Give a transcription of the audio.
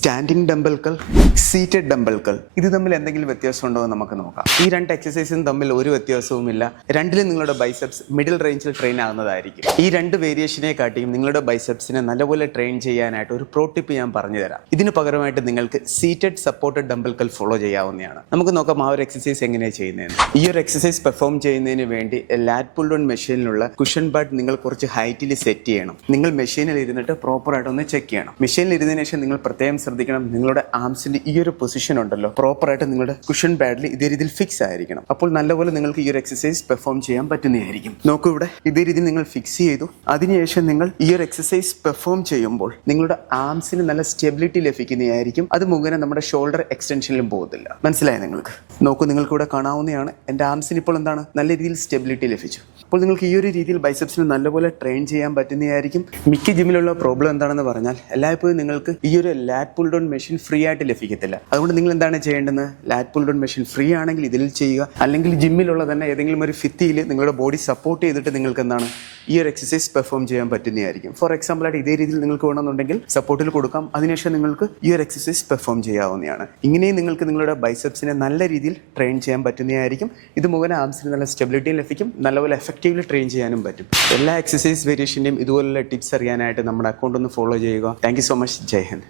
Standing ഡംബൽകൾ, seated ഡംബൽകൾ, ഇത് തമ്മിൽ എന്തെങ്കിലും വ്യത്യാസം ഉണ്ടോ എന്ന് നമുക്ക് നോക്കാം. ഈ രണ്ട് എക്സസൈസും തമ്മിൽ ഒരു വ്യത്യാസവുമില്ല. രണ്ടിലും നിങ്ങളുടെ ബൈസെപ്സ് മിഡിൽ റേഞ്ചിൽ ട്രെയിൻ ആകുന്നതായിരിക്കും. ഈ രണ്ട് വേരിയേഷനെ കാട്ടിയും നിങ്ങളുടെ ബൈസെപ്സിനെ നല്ലപോലെ ട്രെയിൻ ചെയ്യാനായിട്ട് ഒരു പ്രോ ടിപ്പ് ഞാൻ പറഞ്ഞു തരാം. ഇതിന് പകരമായിട്ട് നിങ്ങൾക്ക് സീറ്റഡ് സപ്പോർട്ടഡ് ഡംബൽകൾ ഫോളോ ചെയ്യാവുന്നതാണ്. നമുക്ക് നോക്കാം ആ ഒരു എക്സസൈസ് എങ്ങനെയാണ് ചെയ്യുന്നതെന്ന്. ഈ ഒരു എക്സസൈസ് പെർഫോം ചെയ്യുന്നതിന് വേണ്ടി ലാറ്റ് പുൾ ഡൗൺ മെഷീനിലുള്ള കുഷൻ ബാഡ് നിങ്ങൾ കുറച്ച് ഹൈറ്റിൽ സെറ്റ് ചെയ്യണം. നിങ്ങൾ മെഷീനിൽ ഇരുന്നിട്ട് പ്രോപ്പറായിട്ടൊന്ന് ചെക്ക് ചെയ്യണം. മെഷീനിൽ ഇരുന്നതിന് ശേഷം നിങ്ങൾ പ്രത്യേകം ശ്രദ്ധിക്കണം, നിങ്ങളുടെ ആംസിന്റെ ഈ ഒരു പൊസിഷൻ ഉണ്ടല്ലോ പ്രോപ്പറായിട്ട് നിങ്ങളുടെ കുഷൻ പാഡിൽ ഇതേ രീതിയിൽ ഫിക്സ് ആയിരിക്കണം. അപ്പോൾ നല്ലപോലെ നിങ്ങൾക്ക് ഈ ഒരു എക്സസൈസ് പെർഫോം ചെയ്യാൻ പറ്റുന്നതായിരിക്കും. നോക്കൂ, ഇവിടെ ഇതേ രീതിയിൽ നിങ്ങൾ ഫിക്സ് ചെയ്തു. അതിനുശേഷം നിങ്ങൾ ഈ ഒരു എക്സസൈസ് പെർഫോം ചെയ്യുമ്പോൾ നിങ്ങളുടെ ആംസിന് നല്ല സ്റ്റെബിലിറ്റി ലഭിക്കുന്നതായിരിക്കും. അത് മുഖേന നമ്മുടെ ഷോൾഡർ എക്സ്റ്റൻഷനിലും പോകത്തില്ല. മനസ്സിലായി നിങ്ങൾക്ക്? നോക്കൂ, നിങ്ങൾക്ക് ഇവിടെ കാണാവുന്നതാണ് എൻ്റെ ആംസിന് ഇപ്പോൾ എന്താണ് നല്ല രീതിയിൽ സ്റ്റെബിലിറ്റി ലഭിച്ചു. അപ്പോൾ നിങ്ങൾക്ക് ഈ ഒരു രീതിയിൽ ബൈസെപ്സിന് നല്ലപോലെ ട്രെയിൻ ചെയ്യാൻ പറ്റുന്നതായിരിക്കും. മിക്ക ജിമ്മിലുള്ള പ്രോബ്ലം എന്താണെന്ന് പറഞ്ഞാൽ എല്ലായ്പ്പോഴും നിങ്ങൾക്ക് ഈ ഒരു ലാറ്റ് പുൾ ഡൗൺ മെഷീൻ ഫ്രീ ആയിട്ട് ലഭിക്കത്തില്ല. അതുകൊണ്ട് നിങ്ങൾ എന്താണ് ചെയ്യേണ്ടത്? ലാറ്റ് പുൾ ഡൗൺ മെഷീൻ ഫ്രീ ആണെങ്കിൽ ഇതിൽ ചെയ്യുക, അല്ലെങ്കിൽ ജിമ്മിലുള്ള തന്നെ ഏതെങ്കിലും ഒരു ഫിത്തിയിൽ നിങ്ങളുടെ ബോഡി സപ്പോർട്ട് ചെയ്തിട്ട് നിങ്ങൾക്ക് എന്താണ് ഈ ഒരു എക്സസൈസ് പെർഫോം ചെയ്യാൻ പറ്റുന്നതായിരിക്കും. ഫോർ എക്സാമ്പിൾ ആയിട്ട് ഇതേ രീതിയിൽ നിങ്ങൾക്ക് വേണമെന്നുണ്ടെങ്കിൽ സപ്പോർട്ടിൽ കൊടുക്കാം. അതിനുശേഷം നിങ്ങൾക്ക് ഈ ഒരു എക്സസൈസ് പെർഫോം ചെയ്യാവുന്നതാണ്. ഇങ്ങനെയും നിങ്ങൾക്ക് നിങ്ങളുടെ ബൈസെപ്സിനെ നല്ല രീതിയിൽ ട്രെയിൻ ചെയ്യാൻ പറ്റുന്നതായിരിക്കും. ഇത് മുഖേന ആംസിന് നല്ല സ്റ്റെബിലിറ്റിയും ലഭിക്കും, നല്ലപോലെ എഫക്റ്റീവ്ലി ട്രെയിൻ ചെയ്യാനും പറ്റും. എല്ലാ എക്സസൈസ് വേരിയേഷൻ്റെയും ഇതുപോലുള്ള ടിപ്സ് അറിയാനായിട്ട് നമ്മുടെ അക്കൗണ്ട് ഒന്ന് ഫോളോ ചെയ്യുക. Thank you so much. Jai Hind.